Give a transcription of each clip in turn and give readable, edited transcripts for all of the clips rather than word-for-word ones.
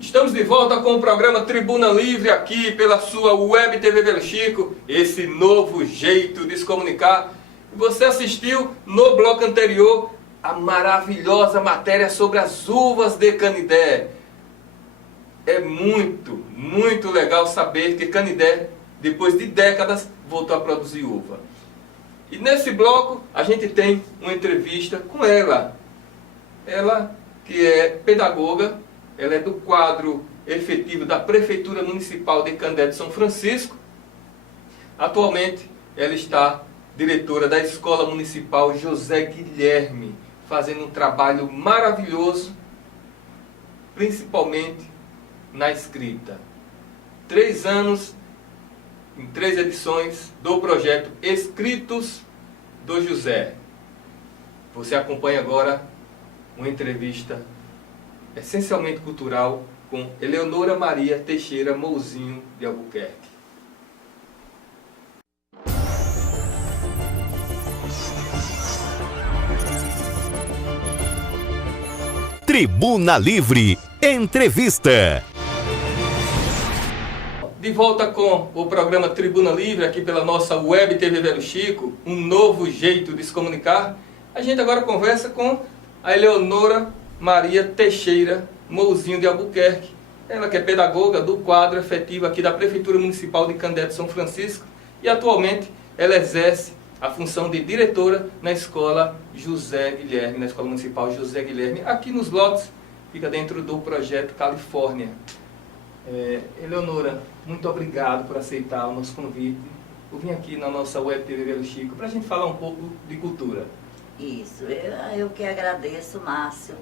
Estamos de volta com o programa Tribuna Livre aqui pela sua Web TV Velho Chico, esse novo jeito de se comunicar. Você assistiu no bloco anterior a maravilhosa matéria sobre as uvas de Canidé. É muito legal saber que Canidé, depois de décadas, voltou a produzir uva. E nesse bloco a gente tem uma entrevista com ela. Ela que é pedagoga, ela é do quadro efetivo da Prefeitura Municipal de Candé de São Francisco. Atualmente ela está diretora da Escola Municipal José Guilherme, fazendo um trabalho maravilhoso, principalmente na escrita. 3 anos, em 3 edições do projeto Escritos do José. Você acompanha agora uma entrevista essencialmente cultural com Eleonora Maria Teixeira Mouzinho de Albuquerque. Tribuna Livre Entrevista. De volta com o programa Tribuna Livre, aqui pela nossa Web TV Velho Chico, um novo jeito de se comunicar. A gente agora conversa com a Eleonora Maria Teixeira Mouzinho de Albuquerque. Ela que é pedagoga do quadro efetivo aqui da Prefeitura Municipal de Candé de São Francisco e atualmente ela exerce a função de diretora na Escola José Guilherme, na Escola Municipal José Guilherme, aqui nos lotes, fica dentro do projeto Califórnia. Eleonora, muito obrigado por aceitar o nosso convite. Eu vim aqui na nossa Web TV Velho Chico para a gente falar um pouco de cultura. Isso, eu que agradeço, Márcio,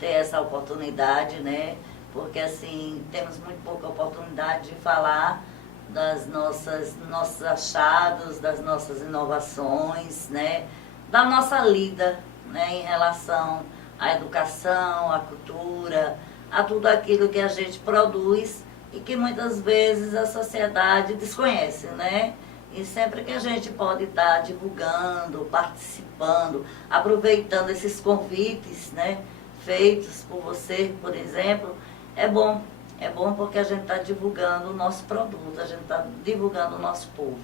ter essa oportunidade, né? Porque assim, temos muito pouca oportunidade de falar das nossos achados, das nossas inovações, né? Da nossa lida, né? Em relação à educação, à cultura, a tudo aquilo que a gente produz e que muitas vezes a sociedade desconhece, né? E sempre que a gente pode estar divulgando, participando, aproveitando esses convites, né, feitos por você, por exemplo, é bom. É bom porque a gente está divulgando o nosso produto, a gente está divulgando o nosso povo.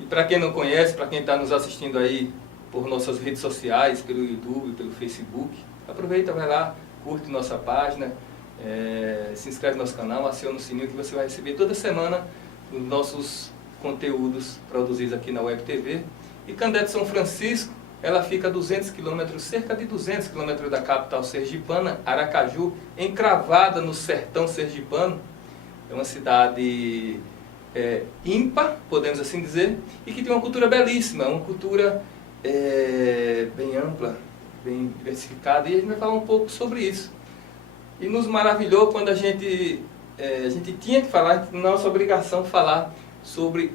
E para quem não conhece, para quem está nos assistindo aí por nossas redes sociais, pelo YouTube, pelo Facebook, aproveita, vai lá, curte nossa página, se inscreve no nosso canal, aciona o sininho que você vai receber toda semana os nossos conteúdos produzidos aqui na Web TV. E Candé de São Francisco, ela fica a 200 quilômetros, cerca de 200 quilômetros da capital sergipana, Aracaju, encravada no sertão sergipano. É uma cidade ímpar, podemos assim dizer, e que tem uma cultura belíssima, uma cultura bem ampla, bem diversificada, e a gente vai falar um pouco sobre isso. E nos maravilhou quando a gente tinha que falar, nossa obrigação falar sobre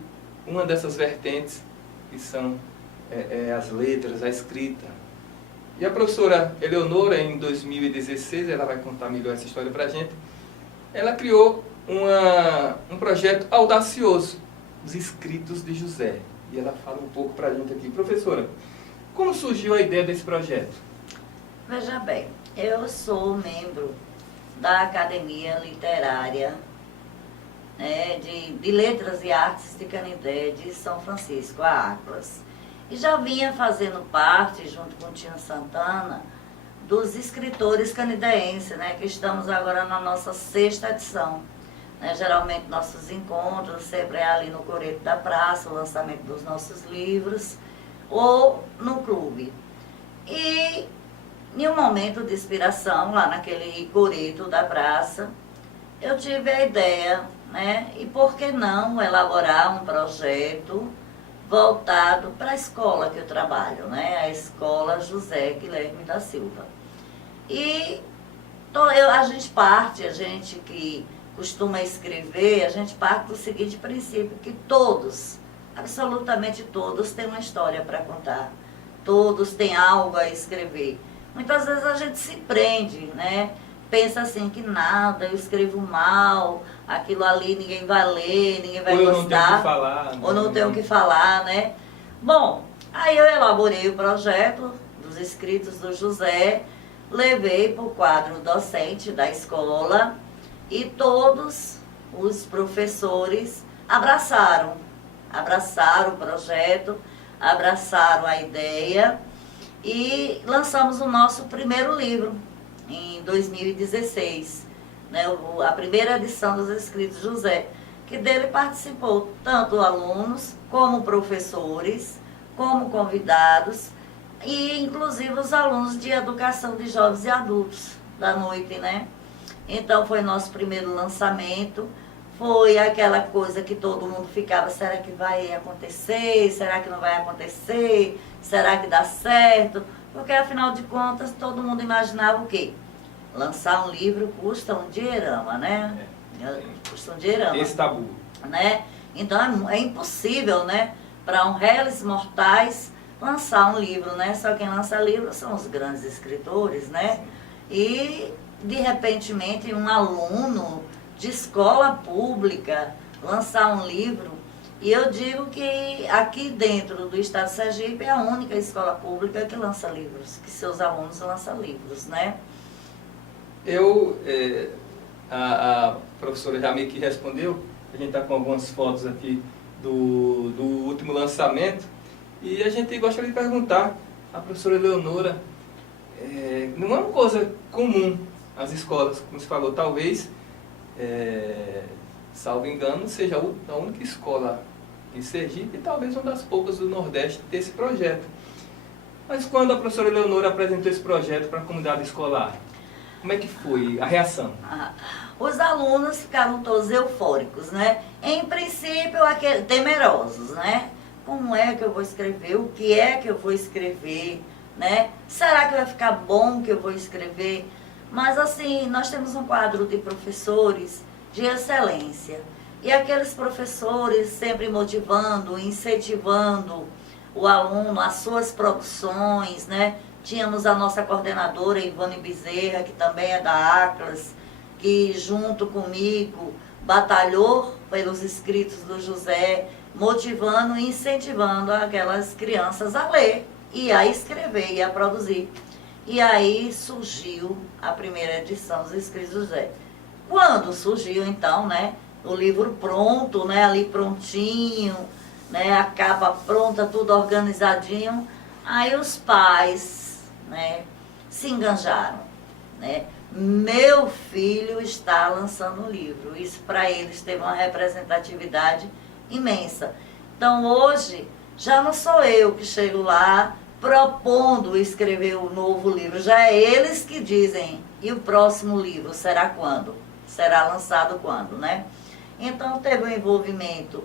uma dessas vertentes que são as letras, a escrita. E a professora Eleonora, em 2016, ela vai contar melhor essa história para a gente, ela criou um projeto audacioso, os Escritos de José. E ela fala um pouco para a gente aqui. Professora, como surgiu a ideia desse projeto? Veja bem, eu sou membro da Academia Literária, né, de Letras e Artes de Canidé de São Francisco, a ACLAS. E já vinha fazendo parte, junto com o Tinho Santana, dos escritores canideenses, né, que estamos agora na nossa 6ª edição. Né, geralmente nossos encontros sempre é ali no Coreto da Praça, o lançamento dos nossos livros, ou no clube. E em um momento de inspiração, lá naquele Coreto da Praça, eu tive a ideia, né, e por que não elaborar um projeto voltado para a escola que eu trabalho, né, a Escola José Guilherme da Silva. E a gente que costuma escrever, a gente parte do seguinte princípio, que todos, absolutamente todos, têm uma história para contar. Todos têm algo a escrever. Muitas vezes a gente se prende, né? Pensa assim que nada, eu escrevo mal, aquilo ali ninguém vai ler, ninguém vai gostar. Ou não tenho o que falar. Ou não tenho o que falar, né? Bom, aí eu elaborei o projeto dos Escritos do José, levei para o quadro docente da escola e todos os professores abraçaram o projeto, abraçaram a ideia e lançamos o nosso primeiro livro em 2016, né, a primeira edição dos Escritos de José, que dele participou tanto alunos como professores, como convidados e inclusive os alunos de educação de jovens e adultos da noite, né? Então foi nosso primeiro lançamento, foi aquela coisa que todo mundo ficava, será que vai acontecer, será que não vai acontecer, será que dá certo? Porque afinal de contas todo mundo imaginava o quê? Lançar um livro custa um dinheirama, né? Custa um dinheirama. Esse tabu. Né? Então é impossível, né, para um réis mortais lançar um livro, né? Só quem lança livro são os grandes escritores, né? E de repentemente um aluno de escola pública lançar um livro, e eu digo que aqui dentro do estado de Sergipe é a única escola pública que lança livros, que seus alunos lançam livros, né? A professora já meio que respondeu, a gente está com algumas fotos aqui do último lançamento, e a gente gostaria de perguntar à professora Eleonora, não é uma coisa comum as escolas, como você falou, talvez, salvo engano, seja a única escola em Sergipe e talvez uma das poucas do Nordeste ter esse projeto. Mas quando a professora Eleonora apresentou esse projeto para a comunidade escolar, como é que foi a reação? Os alunos ficaram todos eufóricos, né? Em princípio, temerosos, né? Como é que eu vou escrever? O que é que eu vou escrever? Né? Será que vai ficar bom o que eu vou escrever? Mas assim, nós temos um quadro de professores de excelência. E aqueles professores sempre motivando, incentivando o aluno, as suas produções, né? Tínhamos a nossa coordenadora, Ivone Bezerra, que também é da Atlas, que junto comigo batalhou pelos escritos do José, motivando e incentivando aquelas crianças a ler e a escrever e a produzir. E aí surgiu a primeira edição dos Escritos do José. Quando surgiu, então, né, o livro pronto, né, ali prontinho, né, a capa pronta, tudo organizadinho, aí os pais, né, se enganjaram, né? Meu filho está lançando um livro. Isso para eles teve uma representatividade imensa. Então hoje já não sou eu que chego lá propondo escrever o novo livro, já é eles que dizem, e o próximo livro será quando? Será lançado quando, né? Então teve o envolvimento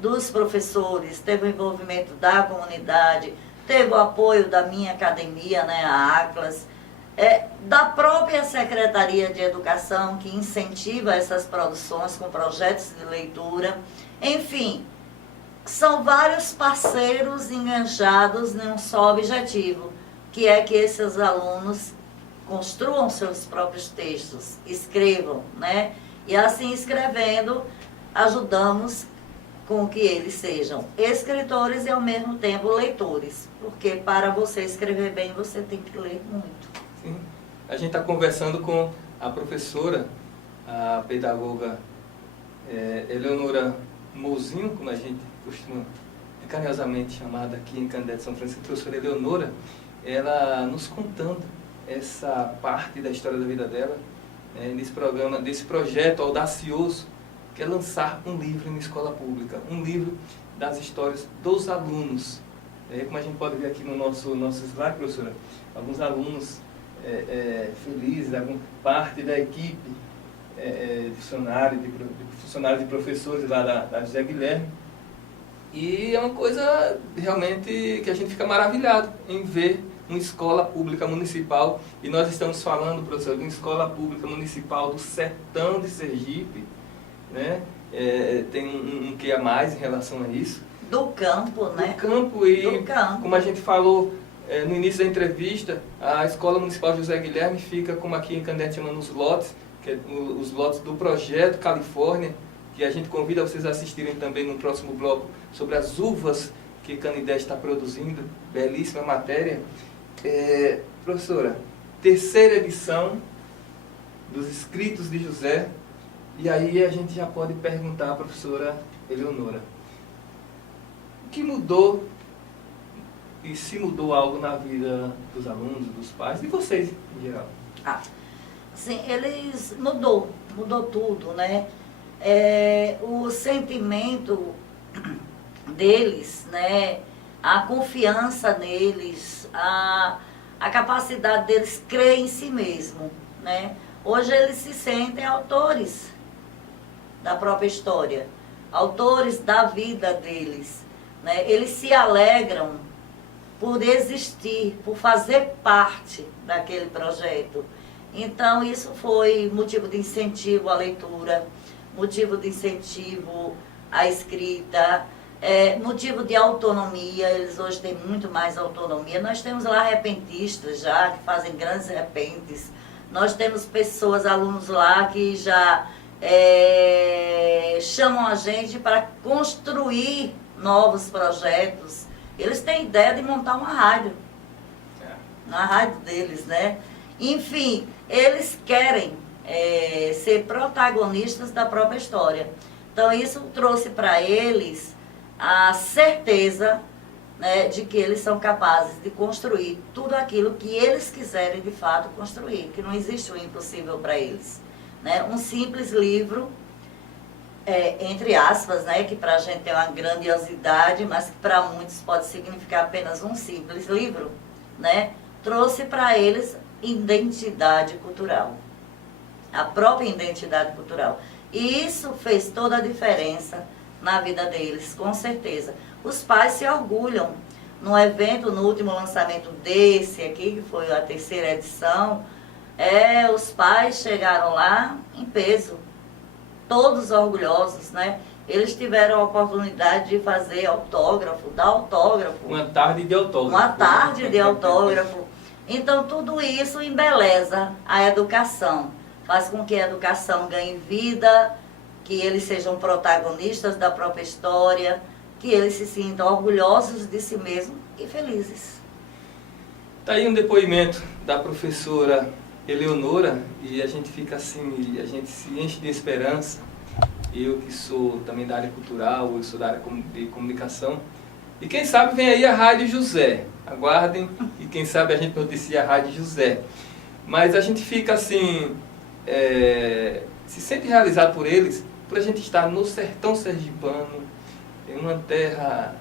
dos professores, teve o envolvimento da comunidade, teve o apoio da minha academia, né, a Atlas, da própria Secretaria de Educação, que incentiva essas produções com projetos de leitura. Enfim, são vários parceiros enganjados em um só objetivo, que é que esses alunos construam seus próprios textos, escrevam, né? E assim escrevendo, ajudamos com que eles sejam escritores e ao mesmo tempo leitores, porque para você escrever bem, você tem que ler muito. Sim. A gente está conversando com a professora, a pedagoga Eleonora Mouzinho, como a gente costuma carinhosamente chamada aqui em Canindé de São Francisco, a professora Eleonora, ela nos contando essa parte da história da vida dela, nesse programa, desse projeto audacioso, que é lançar um livro em escola pública, um livro das histórias dos alunos. Como a gente pode ver aqui no nosso slide, professora, alguns alunos felizes, alguma parte da equipe, funcionários e professores lá da José Guilherme. E é uma coisa realmente que a gente fica maravilhado em ver uma escola pública municipal, e nós estamos falando, professor, de uma escola pública municipal do sertão de Sergipe, né? Tem um que a mais em relação a isso. Do campo, né? Do campo, e do campo. Como a gente falou no início da entrevista, a Escola Municipal José Guilherme fica, como aqui em Canindé chamando, os lotes, que é os lotes do Projeto Califórnia, que a gente convida vocês a assistirem também no próximo bloco, sobre as uvas que Canindé está produzindo, belíssima matéria. Professora, terceira edição dos Escritos de José. E aí a gente já pode perguntar à professora Eleonora, o que mudou e se mudou algo na vida dos alunos, dos pais e vocês em geral? Sim, eles mudou tudo, né? O sentimento deles, né? A confiança neles, a capacidade deles crer em si mesmo, né? Hoje eles se sentem autores da própria história, autores da vida deles, né? Eles se alegram por existir, por fazer parte daquele projeto. Então isso foi motivo de incentivo à leitura, motivo de incentivo à escrita, motivo de autonomia. Eles hoje têm muito mais autonomia. Nós temos lá repentistas já, que fazem grandes repentes. Nós temos pessoas, alunos lá, que já chamam a gente para construir novos projetos. Eles têm ideia de montar uma rádio, na rádio deles, né? Enfim, eles querem ser protagonistas da própria história. Então isso trouxe para eles a certeza, né, de que eles são capazes de construir tudo aquilo que eles quiserem de fato construir, que não existe o impossível para eles, né? Um simples livro, entre aspas, né, que para a gente é uma grandiosidade, mas que para muitos pode significar apenas um simples livro, né, trouxe para eles identidade cultural, a própria identidade cultural. E isso fez toda a diferença na vida deles, com certeza. Os pais se orgulham. No evento, no último lançamento desse aqui, que foi a terceira edição, os pais chegaram lá em peso, todos orgulhosos, né? Eles tiveram a oportunidade de fazer autógrafo, dar autógrafo. Uma tarde de autógrafo. Uma tarde de autógrafo. Então, tudo isso embeleza a educação, faz com que a educação ganhe vida, que eles sejam protagonistas da própria história, que eles se sintam orgulhosos de si mesmos e felizes. Está aí um depoimento da professora Eleonora, e a gente fica assim, a gente se enche de esperança. Eu que sou também da área cultural, eu sou da área de comunicação. E quem sabe vem aí a Rádio José. Aguardem, e quem sabe a gente noticia a Rádio José. Mas a gente fica assim, se sente realizado por eles, por a gente estar no sertão sergipano, em uma terra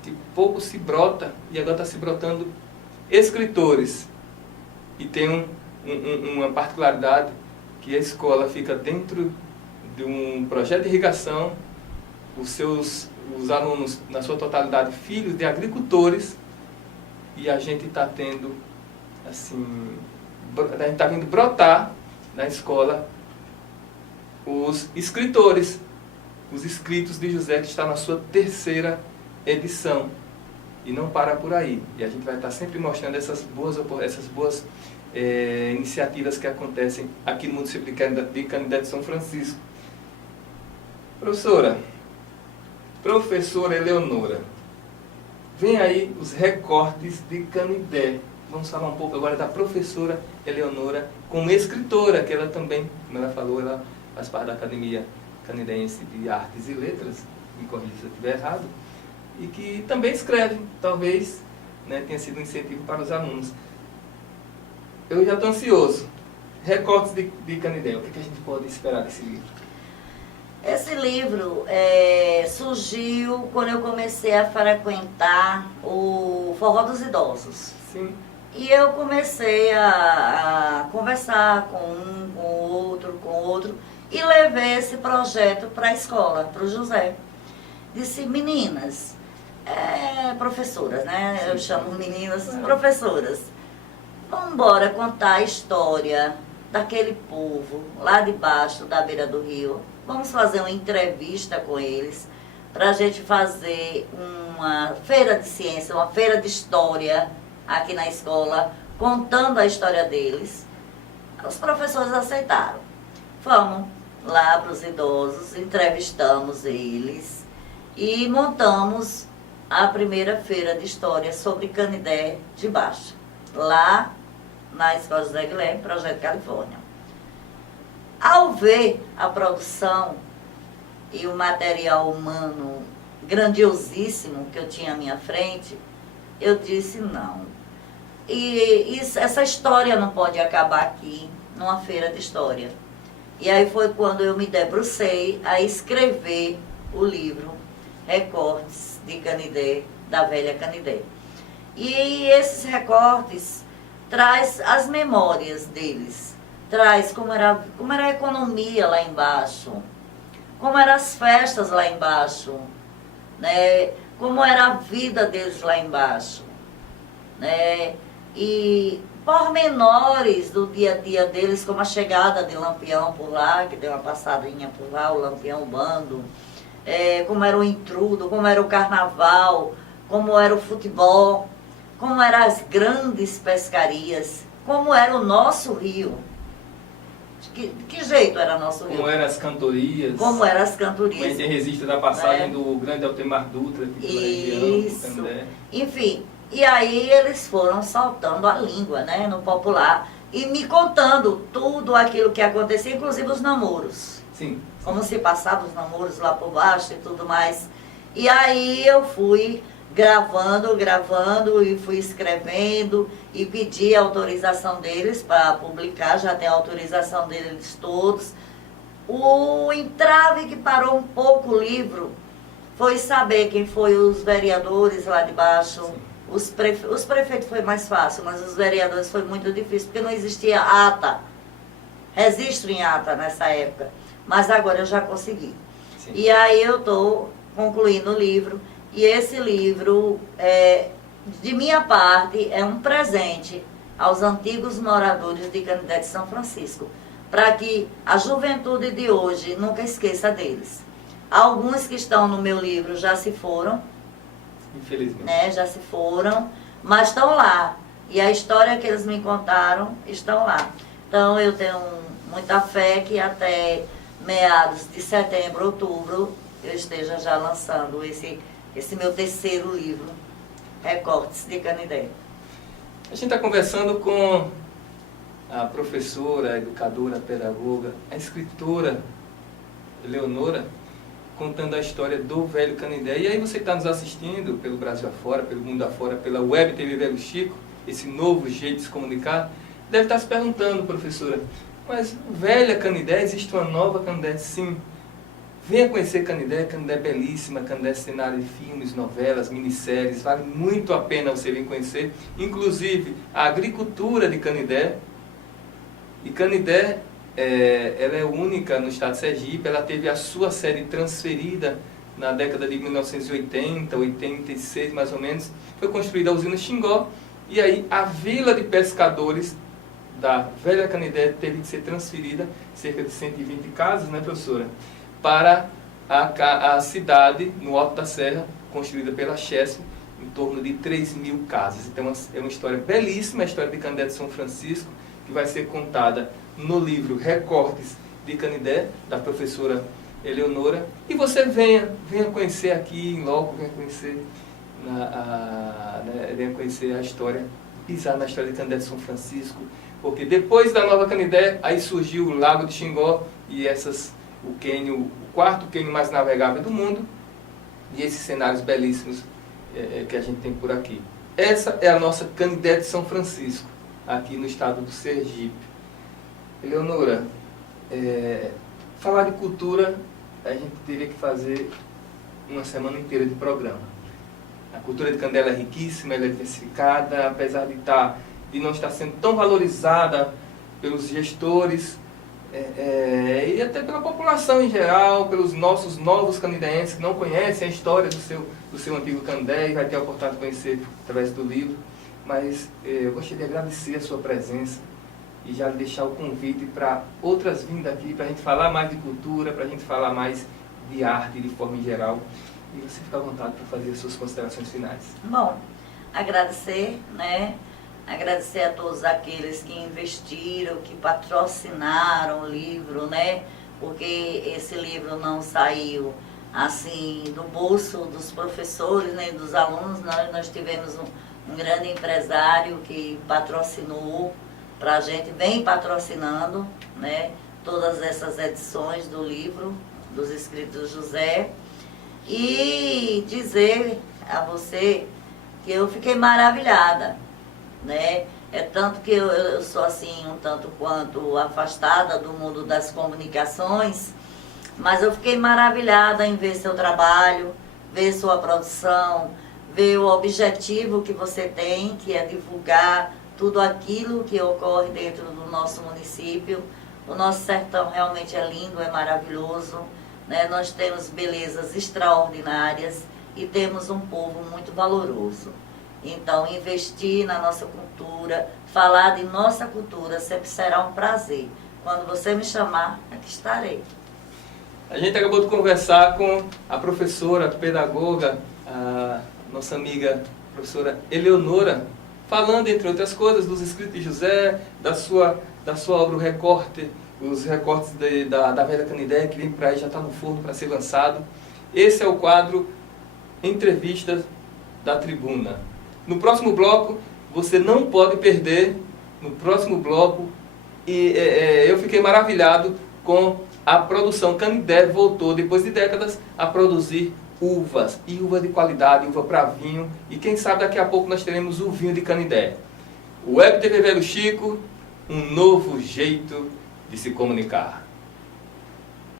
que pouco se brota, e agora está se brotando escritores. E tem uma particularidade, que a escola fica dentro de um projeto de irrigação, os alunos, na sua totalidade, filhos de agricultores, e a gente está tendo, assim, a gente está vindo brotar na escola os escritores, os Escritos de José, que está na sua terceira edição. E não para por aí. E a gente vai estar sempre mostrando essas boas iniciativas que acontecem aqui no município de Canindé de São Francisco. Professora Eleonora, vem aí os recortes de Canindé. Vamos falar um pouco agora da professora Eleonora como escritora, que ela também, como ela falou, ela faz parte da Academia Canidense de Artes e Letras, me corrija se eu estiver errado, e que também escreve, talvez, né, tenha sido um incentivo para os alunos. Eu já estou ansioso. Recortes de Canindé, o que a gente pode esperar desse livro? Esse livro surgiu quando eu comecei a frequentar o Forró dos Idosos. Sim. E eu comecei a conversar com um, com outro, e levei esse projeto para a escola, para o José. Disse, meninas, professoras, né? Sim. Eu chamo meninas professoras. Vamos embora contar a história daquele povo lá debaixo da beira do rio. Vamos fazer uma entrevista com eles, para a gente fazer uma feira de ciência, uma feira de história aqui na escola, contando a história deles. Os professores aceitaram. Fomos lá para os idosos, entrevistamos eles e montamos a primeira feira de história sobre Canindé de Baixo, lá na Escola José Guilherme, Projeto Califórnia. Ao ver a produção e o material humano grandiosíssimo que eu tinha à minha frente, eu disse não. Essa história não pode acabar aqui, numa feira de história. E aí foi quando eu me debrucei a escrever o livro Recortes de Canidé, da Velha Canidé. E esses recortes traz as memórias deles, traz como era a economia lá embaixo, como eram as festas lá embaixo, né? Como era a vida deles lá embaixo, né? E pormenores do dia a dia deles, como a chegada de Lampião por lá, que deu uma passadinha por lá, o Lampião Bando, como era o intrudo, como era o carnaval, como era o futebol, como eram as grandes pescarias, como era o nosso rio. De que jeito era nosso rio? Como eram as cantorias. Como eram as cantorias. Como a gente registra da passagem do grande Altemar Dutra, que foi Isso. Enfim, e aí eles foram soltando a língua, né, no popular, e me contando tudo aquilo que acontecia, inclusive os namoros. Sim. Como se passavam os namoros lá por baixo e tudo mais. E aí eu fui gravando e fui escrevendo e pedi a autorização deles para publicar, já tem a autorização deles todos. O entrave que parou um pouco o livro foi saber quem foi os vereadores lá de baixo. Os prefeitos foi mais fácil, mas os vereadores foi muito difícil, porque não existia ata, registro em ata nessa época. Mas agora eu já consegui. Sim. E aí eu estou concluindo o livro. E esse livro, de minha parte, é um presente aos antigos moradores de Canidé de São Francisco, para que a juventude de hoje nunca esqueça deles. Alguns que estão no meu livro já se foram, infelizmente, né, já se foram, mas estão lá. E a história que eles me contaram estão lá. Então eu tenho muita fé que até meados de setembro, outubro, eu esteja já lançando esse meu terceiro livro, Recortes de Canidé. A gente está conversando com a professora, a educadora, a pedagoga, a escritora Eleonora, contando a história do Velho Canidé. E aí você que está nos assistindo pelo Brasil afora, pelo mundo afora, pela Web TV Velho Chico, esse novo jeito de se comunicar, deve estar se perguntando, professora, mas Velha Canidé, existe uma nova Canidé? Sim. Venha conhecer Canidé, Canidé é belíssima, Canidé é cenário de filmes, novelas, minisséries, vale muito a pena você vir conhecer. Inclusive, a agricultura de Canidé. E Canidé, ela é única no estado de Sergipe, ela teve a sua sede transferida na década de 1980, 86 mais ou menos. Foi construída a usina Xingó, e aí a vila de pescadores da Velha Canidé teve que ser transferida, cerca de 120 casas, né, professora? Para a cidade, no Alto da Serra, construída pela Chesf, em torno de 3.000 casas. Então é uma história belíssima, a história de Canidé de São Francisco, que vai ser contada no livro Recortes de Canidé, da professora Eleonora. E você venha conhecer aqui em loco, venha conhecer a história, pisar na história de Canidé de São Francisco, porque depois da Nova Canidé, aí surgiu o Lago de Xingó e o quarto cânion mais navegável do mundo, e esses cenários belíssimos que a gente tem por aqui. Essa é a nossa Canidé de São Francisco, aqui no estado do Sergipe. Eleonora, falar de cultura, a gente teria que fazer uma semana inteira de programa. A cultura de Canidé é riquíssima, ela é diversificada, apesar de não estar sendo tão valorizada pelos gestores, e até pela população em geral, pelos nossos novos canidenses que não conhecem a história do seu antigo Canidé e vai ter a oportunidade de conhecer através do livro. Mas eu gostaria de agradecer a sua presença e já deixar o convite para outras vindas aqui, para a gente falar mais de cultura, para a gente falar mais de arte de forma em geral. E você fica à vontade para fazer as suas considerações finais. Bom, agradecer, né? Agradecer a todos aqueles que investiram, que patrocinaram o livro, né? Porque esse livro não saiu assim do bolso dos professores, nem dos alunos. Nós tivemos um grande empresário que patrocinou, para a gente, vem patrocinando, né, todas essas edições do livro dos escritos de José. E dizer a você que eu fiquei maravilhada, né? É tanto que eu sou assim, um tanto quanto afastada do mundo das comunicações, mas eu fiquei maravilhada em ver seu trabalho, ver sua produção, ver o objetivo que você tem, que é divulgar tudo aquilo que ocorre dentro do nosso município. O nosso sertão realmente é lindo, é maravilhoso, né? Nós temos belezas extraordinárias e temos um povo muito valoroso. Então, investir na nossa cultura, falar de nossa cultura sempre será um prazer. Quando você me chamar, aqui estarei. A gente acabou de conversar com a professora, pedagoga, a nossa amiga professora Eleonora, falando, entre outras coisas, dos escritos de José, da sua obra, o recorte, os recortes da Velha Canindé, que vem por aí, já está no forno para ser lançado. Esse é o quadro Entrevistas da Tribuna. No próximo bloco, você não pode perder, no próximo bloco, eu fiquei maravilhado com a produção. Canindé voltou, depois de décadas, a produzir uvas, e uva de qualidade, uva para vinho, e quem sabe daqui a pouco nós teremos o vinho de Canindé. Web TV Velho Chico, um novo jeito de se comunicar.